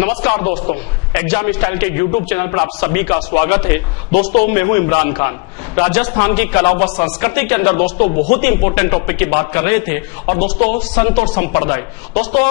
नमस्कार दोस्तों, exam style के YouTube चैनल पर आप सभी का स्वागत है। दोस्तों मैं हूं इमरान खान। राजस्थान की कला व संस्कृति के अंदर दोस्तों बहुत ही इंपॉर्टेंट टॉपिक की बात कर रहे थे और दोस्तों संत और संप्रदाय। दोस्तों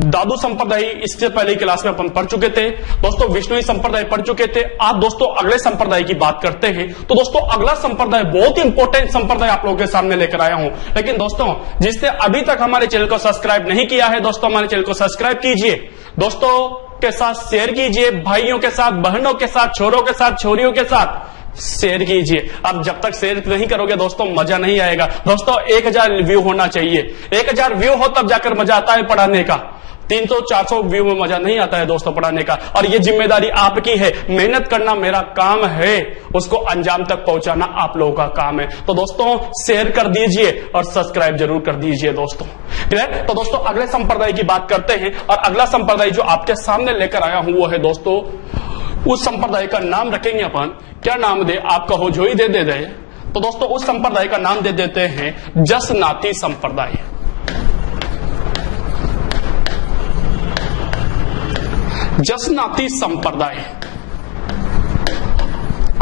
दादू संप्रदाय इससे पहले क्लास में अपन पढ़ चुके थे। दोस्तों विष्णुई संप्रदाय पढ़ चुके थे। आज दोस्तों अगले संप्रदाय की बात करते हैं। तो दोस्तों अगला संप्रदाय बहुत ही इंपॉर्टेंट संप्रदाय आप लोगों के सामने लेकर आया हूं। लेकिन दोस्तों जिसने अभी तक हमारे चैनल को सब्सक्राइब नहीं किया है, दोस्तों हमारे चैनल को सब्सक्राइब कीजिए, दोस्तों के साथ शेयर कीजिए, भाइयों के साथ, बहनों के साथ, छोरों के साथ, छोरियों के साथ शेयर कीजिए। अब जब तक शेयर नहीं करोगे दोस्तों मजा नहीं आएगा। दोस्तों 1000 व्यू होना चाहिए। 1000 व्यू हो तब जाकर मजा आता है पढ़ाने का। 300-400 व्यू में मजा नहीं आता है दोस्तों पढ़ाने का। और ये जिम्मेदारी आपकी है। मेहनत करना मेरा काम है, उसको अंजाम तक पहुंचाना आप लोगों का काम है। तो दोस्तों शेयर कर दीजिए और सब्सक्राइब जरूर कर दीजिए दोस्तों। क्लियर? तो दोस्तों अगले संप्रदाय की बात करते हैं और अगला संप्रदाय जो आपके सामने लेकर आया हूं वो है दोस्तों, उस संप्रदाय का नाम रखेंगे अपन। क्या नाम दे? आप कहो जो ही दे दे। तो दोस्तों उस संप्रदाय का नाम दे देते हैं जसनाती संप्रदाय। जसनाती संप्रदाय।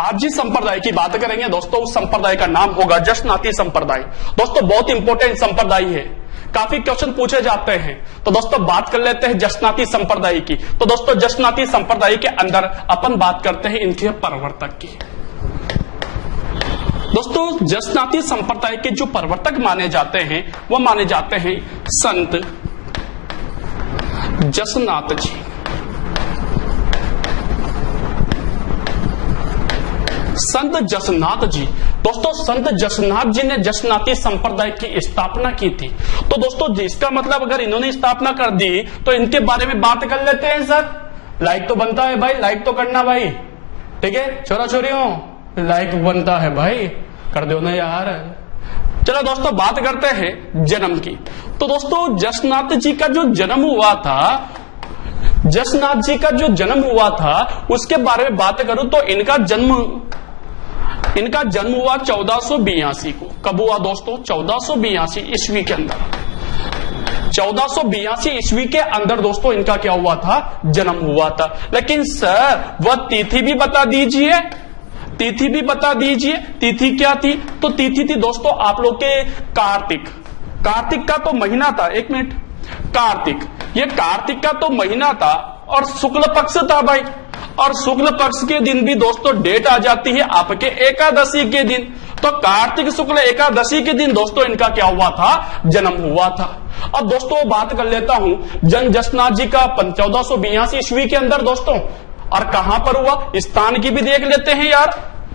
आज जिस संप्रदाय की बात करेंगे दोस्तों उस संप्रदाय का नाम होगा जसनाती संप्रदाय। दोस्तों बहुत इंपॉर्टेंट संप्रदाय है, काफी क्वेश्चन पूछे जाते हैं। तो दोस्तों बात कर लेते हैं जसनाती संप्रदाय की। तो दोस्तों जसनाती संप्रदाय के अंदर अपन बात करते हैं इनके प्रवर्तक की। दोस्तों जसनाती संप्रदाय के जो प्रवर्तक माने जाते हैं वो माने जाते हैं संत जसनाथ जी। संत जसनाथ जी। दोस्तों संत जसनाथ जी ने जसनाती संप्रदाय की स्थापना की थी। तो दोस्तों जिसका मतलब अगर इन्होंने स्थापना कर दी तो इनके बारे में बात कर लेते हैं। सर लाइक तो बनता है भाई, लाइक तो करना भाई, ठीक है छोरा छोरियों, लाइक बनता है भाई, कर दो ना यार। चलो दोस्तों बात करते हैं जन्म की। तो दोस्तों जसनाथ जी का जो जन्म हुआ था, जसनाथ जी का जो जन्म हुआ था उसके बारे में बात करूं तो इनका जन्म हुआ 1482 को। कब हुआ दोस्तों? 1482 ईस्वी के अंदर। 1482 ईस्वी के अंदर दोस्तों इनका क्या हुआ था? जन्म हुआ था। लेकिन सर वह तिथि भी बता दीजिए, तिथि भी बता दीजिए। तिथि क्या थी? तो तिथि थी दोस्तों आप लोग के कार्तिक। कार्तिक का तो महीना था, एक मिनट, कार्तिक, ये कार्तिक का तो महीना था और शुक्ल पक्ष था भाई। और शुक्ल पक्ष के दिन भी दोस्तों डेट आ जाती है आपके एकादशी के दिन। तो कार्तिक शुक्ल एकादशी के दिन दोस्तों इनका क्या हुआ था? जन्म हुआ था। अब दोस्तों बात कर लेता हूं जन जसनाथ जी का 1482 ईस्वी के अंदर दोस्तों, और कहां पर हुआ स्थान की भी देख लेते हैं यार।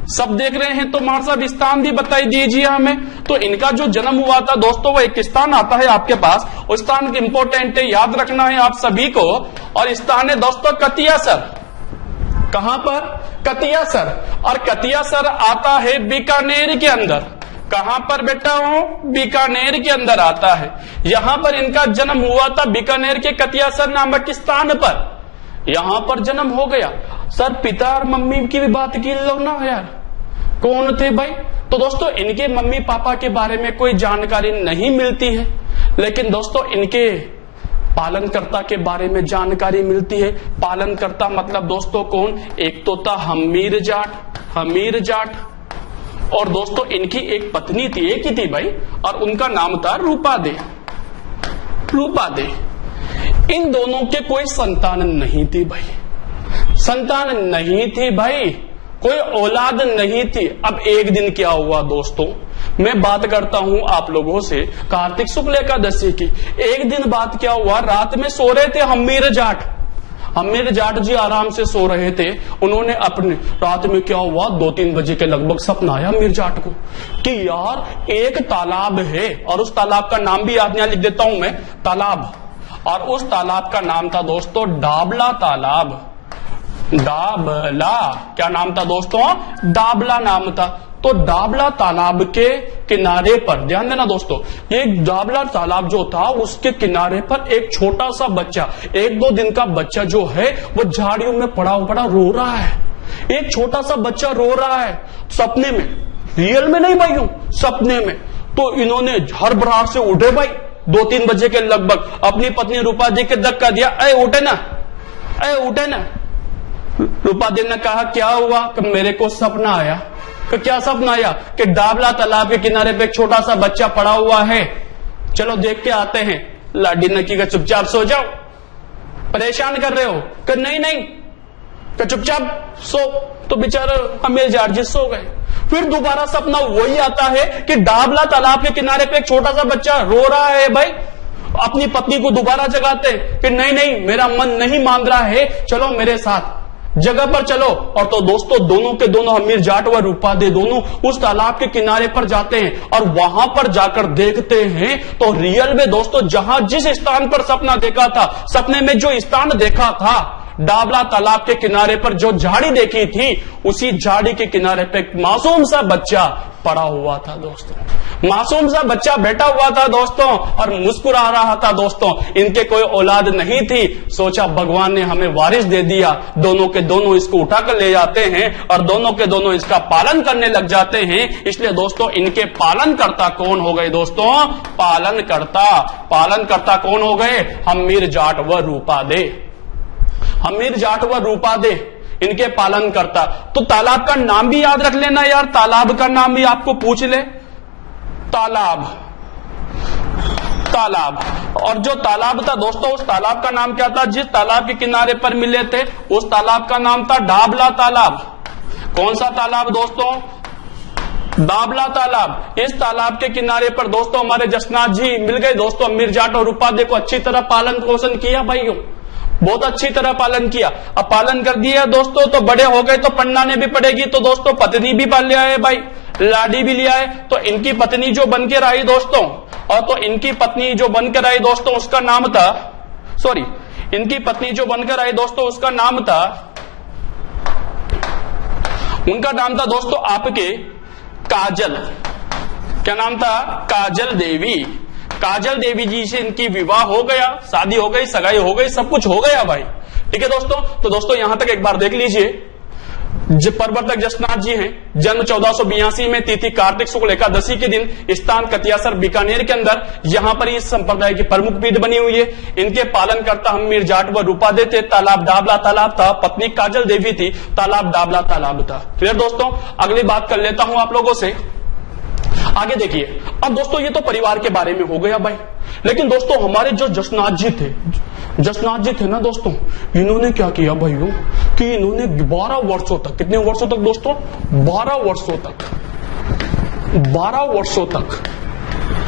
सब देख रहे हैं तो मार साहब स्थान भी बताई दीजिए हमें। तो इनका जो जन्म हुआ था दोस्तों वो एक स्थान आता है आपके पास, उस स्थान इंपॉर्टेंट है, याद रखना है आप सभी को। और स्थान है दोस्तों कतियासर। कहां पर? कतियासर। और कतियासर आता है बीकानेर के अंदर। कहां पर बेटा हो? बीकानेर के अंदर आता है। यहां पर इनका जन्म हुआ था बीकानेर के कतियासर नामक स्थान पर। यहां पर जन्म हो गया। सर पिता और मम्मी की भी बात की लो ना यार, कौन थे भाई? तो दोस्तों इनके मम्मी पापा के बारे में कोई जानकारी नहीं मिलती है, लेकिन दोस्तों इनके पालनकर्ता के बारे में जानकारी मिलती है। पालनकर्ता मतलब दोस्तों कौन? एक तो था हमीर जाट, और दोस्तों इनकी एक पत्नी थी, एक ही थी भाई, और उनका नाम था रूपा दे। इन दोनों के कोई संतान नहीं थी भाई, संतान नहीं थी भाई, कोई औलाद नहीं थी। अब एक दिन क्या हुआ दोस्तों, मैं बात करता हूं आप लोगों से कार्तिक शुक्ल एकादशी की। एक दिन बात क्या हुआ, रात में सो रहे थे हमीर जाट जी आराम से सो रहे थे। उन्होंने अपने रात में क्या हुआ 2-3 बजे के लगभग सपना आया हमीर जाट को कि यार एक तालाब है, और उस तालाब का नाम भी याद, यहां लिख देता हूं मैं, तालाब। और उस तालाब का नाम था दोस्तों डाबला तालाब। डाबला क्या नाम था दोस्तों? डाबला नाम था। तो डाबला तालाब के किनारे पर ध्यान देना दोस्तों, ये डाबला तालाब जो था उसके किनारे पर एक छोटा सा बच्चा, 1-2 दिन का बच्चा जो है वो झाड़ियों में पड़ा रो रहा है। एक छोटा सा बच्चा रो रहा है सपने में, रियल में नहीं भाई, सपने में। तो इन्होंने हड़बड़ाहट से उठे भाई, 2-3 बजे के लगभग अपनी पत्नी रूपा जी के धक्का दिया, अरे उठे ना, अरे उठे ना। रूपादे ने कहा क्या हुआ? कि मेरे को सपना आया। कि क्या सपना आया? कि डाबला तालाब के किनारे पे एक छोटा सा बच्चा पड़ा हुआ है, चलो देख के आते हैं। लाडी ने की चुपचाप सो जाओ, परेशान कर रहे हो? कि नहीं नहीं, कि चुपचाप सो। तो बेचारा अमीर जार्जी सो गए। फिर दोबारा सपना वही आता है कि डाबला तालाब के किनारे पे एक छोटा सा बच्चा रो रहा है। भाई अपनी पत्नी को दोबारा जगाते कि नहीं नहीं, मेरा मन नहीं मान रहा है, चलो मेरे साथ जगह पर चलो। और तो दोस्तों दोनों के दोनों अमीर जाट व रूपादे दोनों उस तालाब के किनारे पर जाते हैं और वहां पर जाकर देखते हैं तो रियल में दोस्तों जहां जिस स्थान पर सपना देखा था, सपने में जो स्थान देखा था डाबला तालाब के किनारे पर जो झाड़ी देखी थी, उसी झाड़ी के किनारे पे एक मासूम सा बच्चा पड़ा हुआ था दोस्तों। मासूम सा बच्चा बैठा हुआ था दोस्तों और मुस्कुरा रहा था दोस्तों। इनके कोई औलाद नहीं थी, सोचा भगवान ने हमें वारिस दे दिया। दोनों के दोनों इसको उठाकर ले जाते हैं और दोनों के दोनों इसका पालन करने लग जाते हैं। इसलिए दोस्तों इनके पालन करता कौन हो गए दोस्तों? पालन करता कौन हो गए? अमीर जाट व रूपादे। अमीर जाट व रूपादे इनके पालन करता। तो तालाब का नाम भी याद रख लेना यार, तालाब का नाम भी आपको पूछ ले। तालाब। और जो तालाब था दोस्तों, उस तालाब का नाम क्या था? जिस तालाब के किनारे पर मिले थे उस तालाब का नाम था डाबला तालाब। कौन सा तालाब दोस्तों? डाबला तालाब। इस तालाब के किनारे पर दोस्तों हमारे जसनाथ जी मिल गए दोस्तों। अमीर जाट और रूपादे को अच्छी तरह पालन पोषण किया भाइयों, बहुत अच्छी तरह पालन किया। अब पालन कर दिया दोस्तों तो बड़े हो गए तो पढ़ना भी पड़ेगी, तो दोस्तों पत्नी भी पाल ले आए भाई, लाडी भी ले आए। तो इनकी पत्नी जो बनकर आई दोस्तों, और तो इनकी पत्नी जो बनकर आई दोस्तों उसका नाम था, इनकी पत्नी जो बनकर आई दोस्तों उसका नाम था, उनका नाम था दोस्तों आपके काजल। क्या नाम था? काजल देवी। काजल देवी जी से इनकी विवाह हो गया, शादी हो गई, सगाई हो गई, सब कुछ हो गया भाई। ठीक है दोस्तों। तो दोस्तों यहां तक एक बार देख लीजिए, प्रवर्तक जसनाथ जी हैं। जन्म 1482 में, तिथि कार्तिक शुक्ल एकादशी के दिन, स्थान कतियासर बीकानेर के अंदर। यहां पर इस संप्रदाय की प्रमुख पीठ बनी हुई है। इनके पालन करता अमीर जाट व रूपादे थे। तालाब डाबला तालाब था, पत्नी काजल देवी थी, तालाब डाबला तालाब था। फिर दोस्तों अगली बात कर लेता हूं आप लोगों से। आगे देखिए, अब दोस्तों ये तो परिवार के बारे में हो गया भाई, लेकिन दोस्तों हमारे जो जसनाथ जी थे ना दोस्तों, इन्होंने क्या किया भाइयों कि इन्होंने 12 वर्षों तक, कितने वर्षों तक दोस्तों? 12 वर्षों तक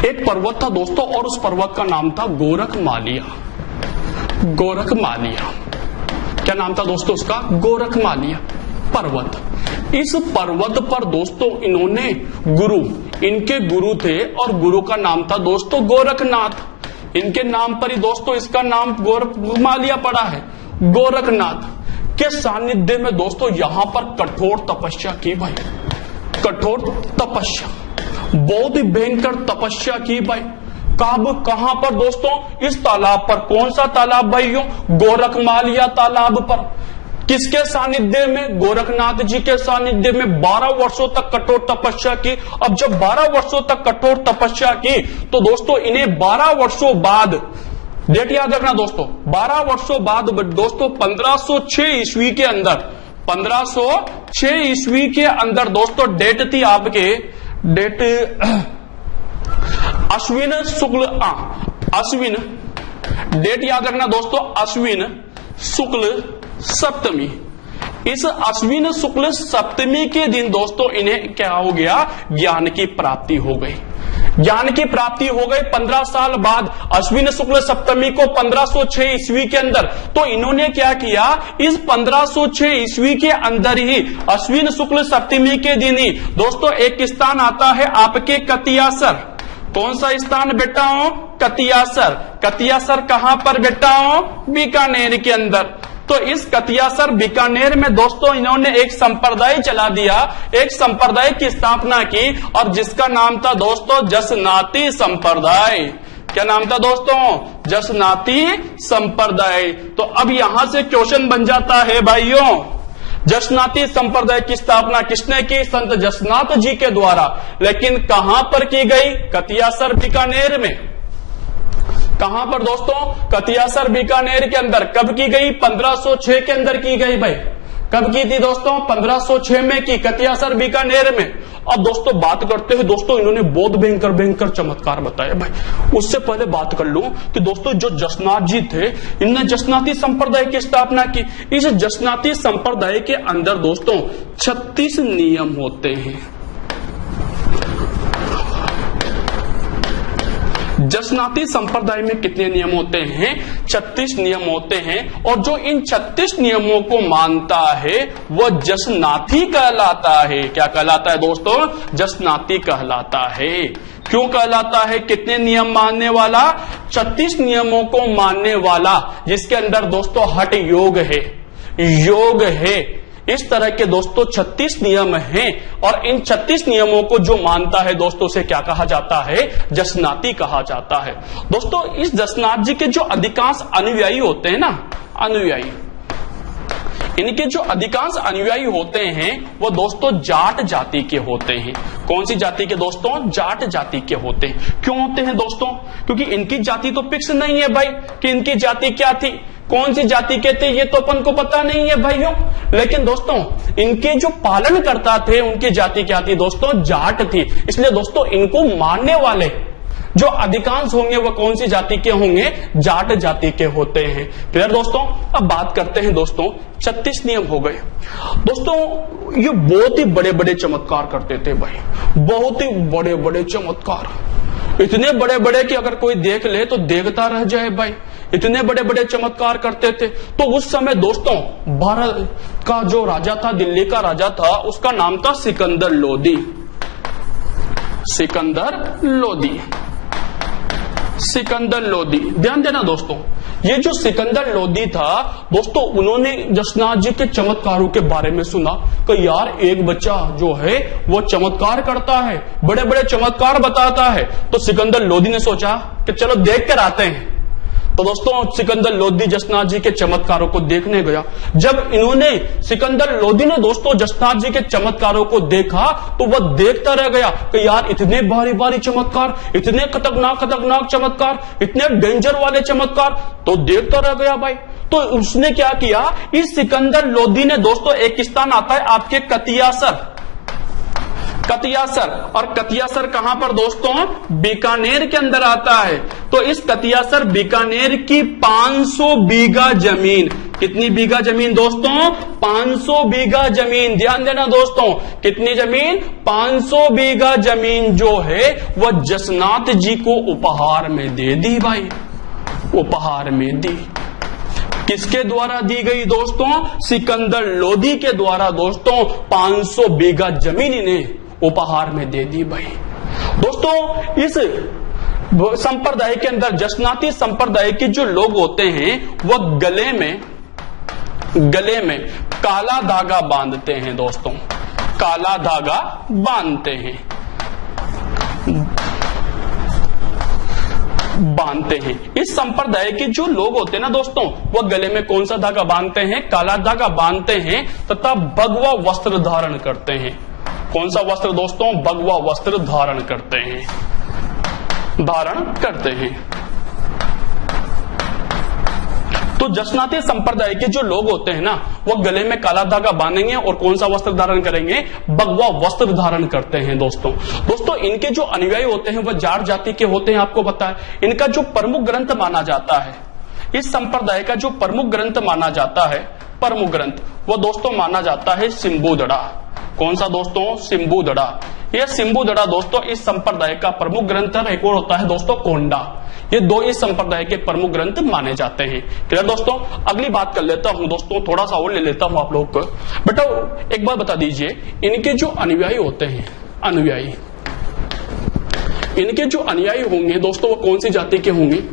एक पर्वत था दोस्तों, और उस पर्वत का नाम था गोरखमालिया। क्या नाम था दोस्तों उसका? गोरखमालिया पर्वत। इस पर्वत पर दोस्तों इन्होंने इनके गुरु थे और गुरु का नाम था दोस्तों गोरखनाथ। इनके नाम पर ही दोस्तों इसका नाम गोरखमालिया पड़ा है। गोरखनाथ के सानिध्य में दोस्तों यहां पर कठोर तपस्या की भाई, कठोर तपस्या, बहुत ही भयंकर तपस्या की भाई। कब, कहां पर दोस्तों? इस तालाब पर। कौन सा तालाब भाइयों? गोरखमालिया तालाब पर। किसके सानिध्य में? गोरखनाथ जी के सानिध्य में 12 वर्षों तक कठोर तपस्या की। अब जब 12 वर्षों तक कठोर तपस्या की तो दोस्तों इन्हें 12 वर्षों बाद, डेट याद रखना दोस्तों, 12 वर्षों बाद दोस्तों 1506 ईस्वी के अंदर, 1506 ईस्वी के अंदर दोस्तों डेट थी आपके, डेट अश्विन शुक्ल, अश्विन, डेट याद रखना दोस्तों, अश्विन शुक्ल सप्तमी। इस अश्विन शुक्ल सप्तमी के दिन दोस्तों इन्हें क्या हो गया? ज्ञान की प्राप्ति हो गई। ज्ञान की प्राप्ति हो गई 15 साल बाद, अश्विन शुक्ल सप्तमी को 1506 ईस्वी के अंदर। तो इन्होंने क्या किया? इस 1506 ईस्वी के अंदर ही अश्विन शुक्ल सप्तमी के दिन ही दोस्तों एक स्थान आता है आपके कतियासर। कौन सा स्थान बेटा हो? कतियासर। कतियासर कहां पर बेटा हो? बीकानेर के अंदर। तो इस कतियासर बीकानेर में दोस्तों इन्होंने एक संप्रदाय चला दिया, एक संप्रदाय की स्थापना की, और जिसका नाम था दोस्तों जसनाती संप्रदाय। क्या नाम था दोस्तों? जसनाती संप्रदाय। तो अब यहां से क्वेश्चन बन जाता है भाइयों, जसनाती संप्रदाय की स्थापना किसने की? संत जसनाथ जी के द्वारा। लेकिन कहां पर की गई? कतियासर बीकानेर में। कहां पर दोस्तों? कतियासर बीकानेर के अंदर। कब की गई? 1506 के अंदर की गई भाई। कब की थी दोस्तों? 1506 में की, कतियासर बीकानेर में। अब दोस्तों बात करते हैं दोस्तों, इन्होंने बहुत भयंकर भयंकर चमत्कार बताए भाई। उससे पहले बात कर लूं कि दोस्तों जो जसनाथ जी थे, इन्होंने जसनाती संप्रदाय की स्थापना की। इस जसनाती संप्रदाय के अंदर दोस्तों 36 नियम होते हैं। जसनाती संप्रदाय में कितने नियम होते हैं? 36 नियम होते हैं। और जो इन 36 नियमों को मानता है वह जसनाती कहलाता है। क्या कहलाता है दोस्तों? जसनाती कहलाता है। क्यों कहलाता है? कितने नियम मानने वाला? 36 नियमों को मानने वाला, जिसके अंदर दोस्तों हठ योग है, योग है। इस तरह के दोस्तों 36 नियम हैं। और इन 36 नियमों को जो मानता है दोस्तों से क्या कहा जाता है? जसनाती कहा जाता है। दोस्तों इस जसनाथ जी के जो अधिकांश अनुयायी होते हैं ना, अनुयायी, इनके जो अधिकांश अनुयायी होते हैं वो दोस्तों जाट जाति के होते हैं। कौन सी जाति के दोस्तों? जाट जाति के होते हैं। क्यों होते हैं दोस्तों? क्योंकि इनकी जाति तो फिक्स नहीं है भाई कि इनकी जाति क्या थी, कौन सी जाति के थे, ये तो अपन को पता नहीं है भाइयों। लेकिन दोस्तों इनके जो पालन करता थे उनकी जाति क्या थी दोस्तों? जाट थी। इसलिए दोस्तों इनको मानने वाले जो अधिकांश होंगे वो कौन सी जाति के होंगे? जाट जाति के होते हैं। क्लियर दोस्तों? अब बात करते हैं दोस्तों, 36 नियम हो गए। दोस्तों ये बहुत ही बड़े बड़े चमत्कार करते थे भाई, बहुत ही बड़े बड़े चमत्कार, इतने बड़े बड़े कि अगर कोई देख ले तो देखता रह जाए भाई। इतने बड़े बड़े चमत्कार करते थे। तो उस समय दोस्तों भारत का जो राजा था, दिल्ली का राजा था, उसका नाम था सिकंदर लोदी। सिकंदर लोदी, सिकंदर लोदी। ध्यान देना दोस्तों, ये जो सिकंदर लोदी था दोस्तों, उन्होंने जसनाथ जी के चमत्कारों के बारे में सुना कि यार एक बच्चा जो है वो चमत्कार करता है, बड़े बड़े चमत्कार बताता है। तो सिकंदर लोदी ने सोचा कि चलो देख कर आते हैं। तो दोस्तों सिकंदर लोदी जसनाथ जी के चमत्कारों को देखने गया। जब इन्होंने, सिकंदर लोदी ने दोस्तों जसनाथ जी के चमत्कारों को देखा तो वह देखता रह गया कि यार इतने भारी भारी चमत्कार, इतने खतरनाक खतरनाक चमत्कार, इतने डेंजर वाले चमत्कार, तो देखता रह गया भाई। तो उसने क्या किया, इस सिकंदर लोदी ने दोस्तों, एक स्थान आता है आपके कतियासर, कतियासर, और कतियासर कहां पर दोस्तों? बीकानेर के अंदर आता है। तो इस कतियासर बीकानेर की 500 बीघा जमीन, कितनी बीघा जमीन दोस्तों? 500 बीघा जमीन। ध्यान देना दोस्तों, कितनी जमीन? 500 बीघा जमीन जो है वह जसनाथ जी को उपहार में दे दी भाई, उपहार में दी। किसके द्वारा दी गई दोस्तों? सिकंदर लोदी के द्वारा दोस्तों 500 बीघा जमीन इन्हें उपहार में दे दी भाई। दोस्तों इस संप्रदाय के अंदर, जसनाती संप्रदाय के जो लोग होते हैं वह गले में काला धागा बांधते हैं दोस्तों, काला धागा बांधते हैं, बांधते हैं। इस संप्रदाय के जो लोग होते हैं ना दोस्तों, वह गले में कौन सा धागा बांधते हैं? काला धागा बांधते हैं तथा भगवा वस्त्र धारण करते हैं। कौन सा वस्त्र दोस्तों? भगवा वस्त्र धारण करते हैं, धारण करते हैं। तो जसनाती संप्रदाय के जो लोग होते हैं ना, वह गले में काला धागा बांधेंगे और कौन सा वस्त्र धारण करेंगे? भगवा वस्त्र धारण करते हैं दोस्तों। दोस्तों इनके जो अनुयायी होते हैं वह जाट जाति के होते हैं, आपको पता है। इनका जो प्रमुख ग्रंथ माना जाता है, इस संप्रदाय का जो प्रमुख ग्रंथ माना जाता है, प्रमुख ग्रंथ, वह दोस्तों माना जाता है सिम्बुदड़ा। कौन सा दोस्तों? सिम्बुदड़ा। यह सिम्बुदड़ा दोस्तों इस संप्रदाय का प्रमुख ग्रंथ है। एक और होता है दोस्तों कोंडा। ये दो इस संप्रदाय के प्रमुख ग्रंथ माने जाते हैं। क्लियर दोस्तों? अगली बात कर लेता हूं दोस्तों, थोड़ा सा और ले लेता हूं आप लोग को। बेटा एक बात बता दीजिए, इनके जो अनुयायी होते हैं, अनुयायी, इनके जो अनुयायी होंगे दोस्तों, वो कौन सी जाति के होंगे?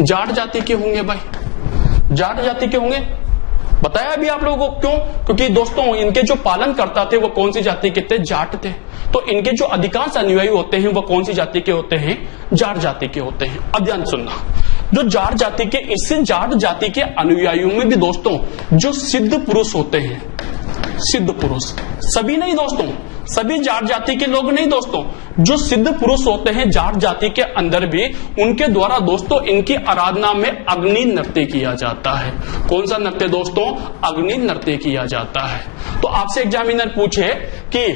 जाट जाति के होंगे भाई, जाट जाति के होंगे। बताया अभी आप लोगों को। क्यों? क्योंकि दोस्तों इनके जो पालन करता थे वो कौन सी जाति के थे? जाट थे। तो इनके जो अधिकांश अनुयायी होते हैं वो कौन सी जाति के होते हैं? जाट जाति के होते हैं। अब ध्यान सुनना, जो जाट जाति के, इससे जाट जाति के अनुयायियों में भी दोस्तों जो सिद्ध पुरुष होते हैं, सिद्ध पुरुष, सभी नहीं दोस्तों, सभी जाट जाति के लोग नहीं दोस्तों, जो सिद्ध पुरुष होते हैं जाट जाति के अंदर भी, उनके द्वारा दोस्तों इनकी आराधना में अग्नि नृत्य किया जाता है। कौन सा नृत्य दोस्तों? अग्नि नृत्य किया जाता है। तो आपसे एग्जामिनर पूछे कि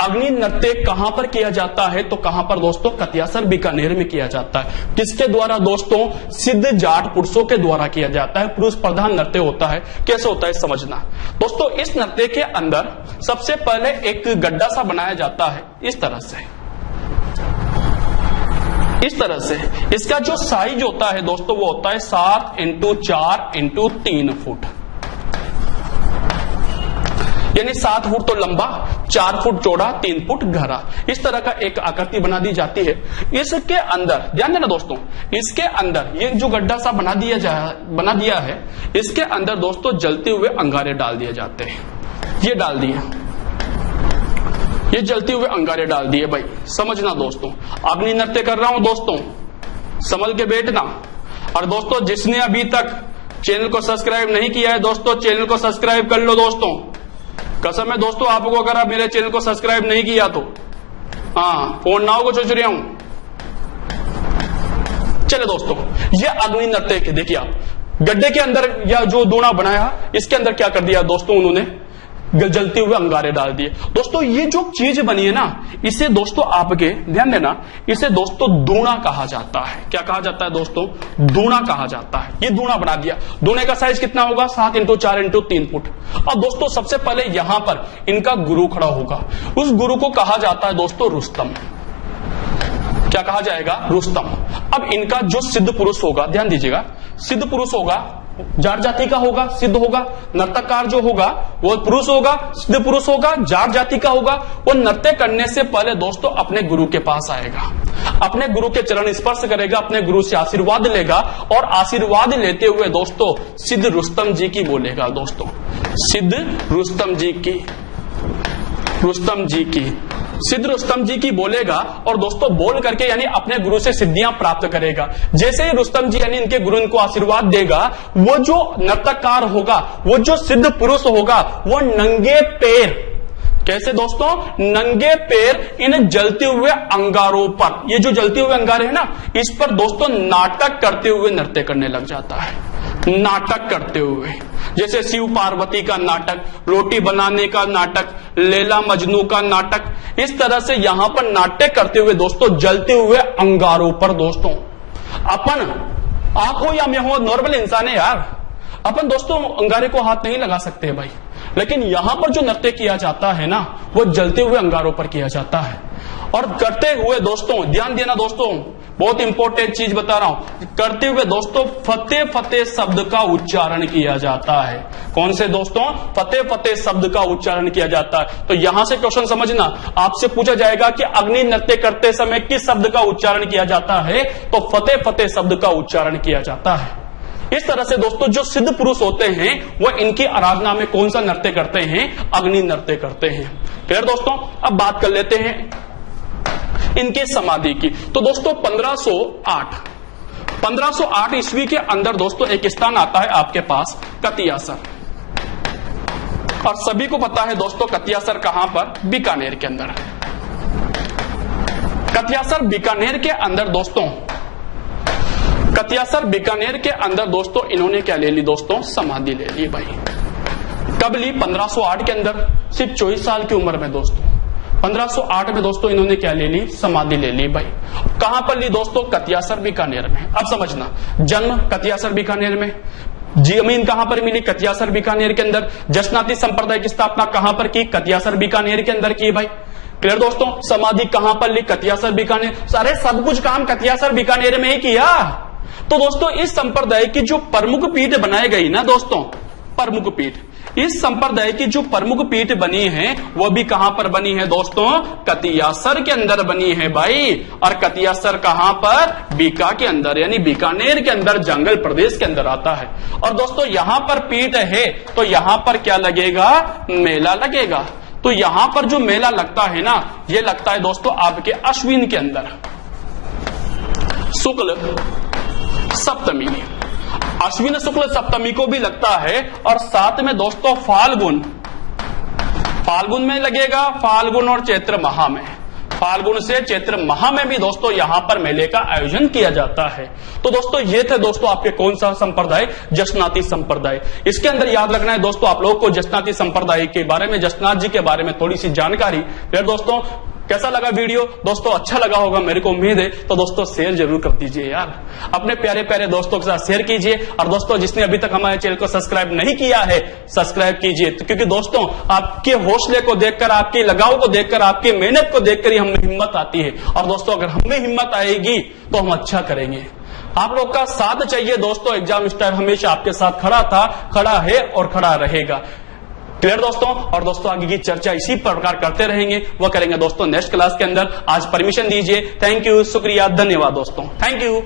अग्नि नृत्य कहां पर किया जाता है, तो कहां पर दोस्तों? कतियासर बीकानेर में किया जाता है। किसके द्वारा दोस्तों? सिद्ध जाट पुरुषों के द्वारा किया जाता है। पुरुष प्रधान नृत्य होता है। कैसे होता है समझना दोस्तों। इस नृत्य के अंदर सबसे पहले एक गड्ढा सा बनाया जाता है, इस तरह से, इस तरह से। इसका जो साइज होता है दोस्तों वो होता है 7 × 4 × 3 फुट, यानी 7 फुट तो लंबा, 4 फुट चौड़ा, 3 फुट गहरा। इस तरह का एक आकृति बना दी जाती है। इसके अंदर ध्यान देना दोस्तों, इसके अंदर ये जो गड्ढा सा बना दिया है, इसके अंदर दोस्तों जलते हुए अंगारे डाल दिए जाते हैं। ये डाल दिए, ये जलते हुए अंगारे डाल दिए भाई, समझना दोस्तों। अग्नि नृत्य कर रहा हूं दोस्तों, संभल के बैठना। और दोस्तों जिसने अभी तक चैनल को सब्सक्राइब नहीं किया है दोस्तों, चैनल को सब्सक्राइब कर लो दोस्तों। कसम है दोस्तों आपको, अगर आप मेरे चैनल को सब्सक्राइब नहीं किया तो हाँ, फोन ना हो को सोच रहा हूं। चले दोस्तों, ये अग्नि नृत्य के देखिए आप गड्ढे के अंदर या जो दूना बनाया, इसके अंदर क्या कर दिया दोस्तों उन्होंने? जलते हुए अंगारे डाल दिए। दोस्तों ये जो चीज बनी है ना, इसे दोस्तों आपके ध्यान देना, इसे दोस्तों दूना कहा जाता है। क्या कहा जाता है दोस्तों? दूना कहा जाता है। ये दूना बना दिया। दूने का साइज कितना होगा? 7 × 4 × 3 फुट। और दोस्तों सबसे पहले यहां पर इनका गुरु खड़ा होगा। उस गुरु को कहा जाता है दोस्तों रुस्तम। क्या कहा जाएगा? रुस्तम। अब इनका जो सिद्ध पुरुष होगा, ध्यान दीजिएगा, सिद्ध पुरुष होगा, जाट जाति का होगा, सिद्ध होगा। नर्तककार जो होगा वो पुरुष होगा, सिद्ध पुरुष होगा, जाट जाति का होगा। वो नृत्य करने से पहले दोस्तों अपने गुरु के पास आएगा, अपने गुरु के चरण स्पर्श करेगा, अपने गुरु से आशीर्वाद लेगा, और आशीर्वाद लेते हुए दोस्तों सिद्ध रुस्तम जी की बोलेगा दोस्तों, सिद्ध रुस्तम जी की, रुस्तम जी की, सिद्ध रुस्तम जी की बोलेगा। और दोस्तों बोल करके यानी अपने गुरु से सिद्धियां प्राप्त करेगा। जैसे ही रुस्तम जी यानी इनके गुरु इनको आशीर्वाद देगा, वो जो नर्तककार होगा, वो जो सिद्ध पुरुष होगा, वो नंगे पैर, कैसे दोस्तों? नंगे पैर इन जलते हुए अंगारों पर, ये जो जलते हुए अंगारे है ना, इस पर दोस्तों नाटक करते हुए नृत्य करने लग जाता है। नाटक करते हुए, जैसे शिव पार्वती का नाटक, रोटी बनाने का नाटक, लैला मजनू का नाटक, इस तरह से यहां पर नाट्य करते हुए दोस्तों जलते हुए अंगारों पर दोस्तों, अपन आप हो या मैं हो, नॉर्मल इंसान है यार, अपन दोस्तों अंगारे को हाथ नहीं लगा सकते भाई, लेकिन यहां पर जो नृत्य किया जाता है ना, वो जलते हुए अंगारों पर किया जाता है। और करते हुए दोस्तों ध्यान देना दोस्तों, बहुत इंपॉर्टेंट चीज बता रहा हूं, करते हुए दोस्तों फतेह फतेह शब्द का उच्चारण किया जाता है। कौन से दोस्तों? फतेह फतेह शब्द का उच्चारण किया जाता है। तो यहां से क्वेश्चन समझना, आपसे पूछा जाएगा कि अग्नि नृत्य करते समय किस शब्द का उच्चारण किया जाता है, तो फतेह फतेह शब्द का उच्चारण किया जाता है। इस तरह से दोस्तों जो सिद्ध पुरुष होते हैं वो इनकी आराधना में कौन सा नृत्य करते हैं? अग्नि नृत्य करते हैं। क्लियर दोस्तों? अब बात कर लेते हैं इनके समाधि की। तो दोस्तों 1508 ईस्वी के अंदर दोस्तों एक स्थान आता है आपके पास, कतियासर। और सभी को पता है दोस्तों कतियासर कहां पर? बीकानेर के अंदर। कतियासर बीकानेर के अंदर दोस्तों, कतियासर बीकानेर के अंदर दोस्तों इन्होंने क्या ले ली दोस्तों? समाधि ले ली भाई। कब ली? 1508 के अंदर, सिर्फ 24 साल की उम्र में दोस्तों। 1508 में दोस्तों इन्होंने क्या ले ली? समाधि ले ली भाई। कहां पर ली दोस्तों? कतियासर बीकानेर में। अब समझना, जन्म कतियासर बीकानेर में, जमीन कहां पर मिली? कतियासर बीकानेर के अंदर। जसनाती संप्रदाय की स्थापना कहां पर की? कतियासर बीकानेर के अंदर की भाई। क्लियर दोस्तों? समाधि कहां पर ली? कतियासर बीकानेर। सारे सब कुछ काम कतियासर बीकानेर में ही किया। तो दोस्तों इस संप्रदाय की जो प्रमुख पीठ बनाई गई ना दोस्तों, प्रमुख पीठ, इस संप्रदाय की जो प्रमुख पीठ बनी है वो भी कहां पर बनी है दोस्तों? कतियासर के अंदर बनी है भाई। और कतियासर कहां पर? बीका के अंदर, यानी बीकानेर के अंदर, जंगल प्रदेश के अंदर आता है। और दोस्तों यहां पर पीठ है तो यहां पर क्या लगेगा? मेला लगेगा। तो यहां पर जो मेला लगता है ना, ये लगता है दोस्तों आपके अश्विन के अंदर, शुक्ल सप्तमी, अश्विन शुक्ल सप्तमी को भी लगता है। और साथ में दोस्तों फाल्गुन में लगेगा, फाल्गुन और चैत्र माह में, फाल्गुन से चैत्र माह में भी दोस्तों यहां पर मेले का आयोजन किया जाता है। तो दोस्तों ये थे दोस्तों आपके कौन सा संप्रदाय, जशनाती संप्रदाय। इसके अंदर याद रखना है दोस्तों आप लोगों को जशनाती संप्रदाय के बारे में, जशनाथ जी के बारे में थोड़ी सी जानकारी। फिर दोस्तों कैसा लगा वीडियो? दोस्तों अच्छा लगा होगा मेरे को उम्मीद है। तो दोस्तों शेयर जरूर कर दीजिए यार, अपने प्यारे प्यारे दोस्तों के साथ शेयर कीजिए। और दोस्तों जिसने अभी तक हमारे चैनल को सब्सक्राइब नहीं किया है, सब्सक्राइब कीजिए, क्योंकि दोस्तों आपके हौसले को देखकर, आपकी लगाव को देखकर, आपकी मेहनत को देखकर ही हमें हिम्मत आती है। और दोस्तों अगर हमें हिम्मत आएगी तो हम अच्छा करेंगे। आप लोग का साथ चाहिए दोस्तों। एग्जाम स्टार हमेशा आपके साथ खड़ा था, खड़ा है और खड़ा रहेगा। क्लियर दोस्तों? और दोस्तों आगे की चर्चा इसी प्रकार करते रहेंगे, वो करेंगे दोस्तों नेक्स्ट क्लास के अंदर। आज परमिशन दीजिए। थैंक यू, शुक्रिया, धन्यवाद दोस्तों, थैंक यू।